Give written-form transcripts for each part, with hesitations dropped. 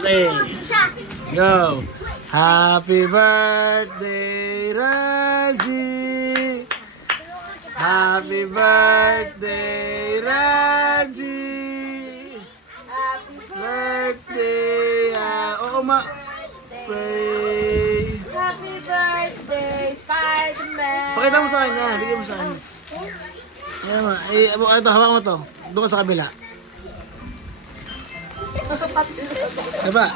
Okay. Go. Happy birthday, Raji. Happy birthday, Raji. Happy birthday. Oo, ma. Pray. Happy birthday, Spider-Man. Pakita mo sa akin na. Bigyan mo sa akin. Ayan mo. Ito, hawak mo to. Doon ka sa kabila. Diba?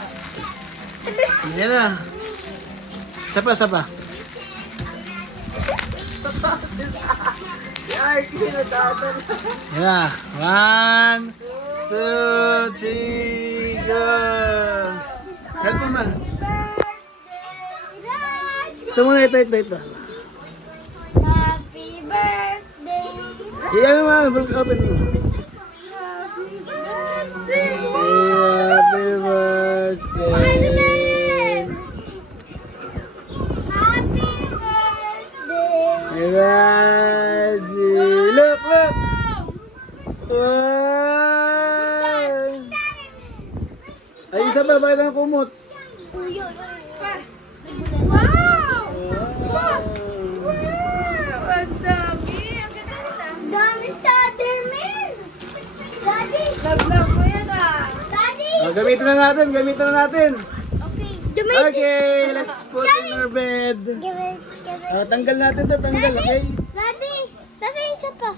Ayan na. Sapa. Yeah. 1, 2, 3, go. Help mo ma. Ito muna, ito. Happy birthday. Iyan mo, open mo. Happy birthday. Raji. Look. Wow. Ay, isa pa, bakit ang kumot? Wow! Ang dami! Ang ganda nila. Dami Spider-Man! Daddy! Love mo yan Daddy! Gamitin na natin. Okay. Okay, let's put in our bed. Tanggal natin to, okay? Daddy! Saan isa pa?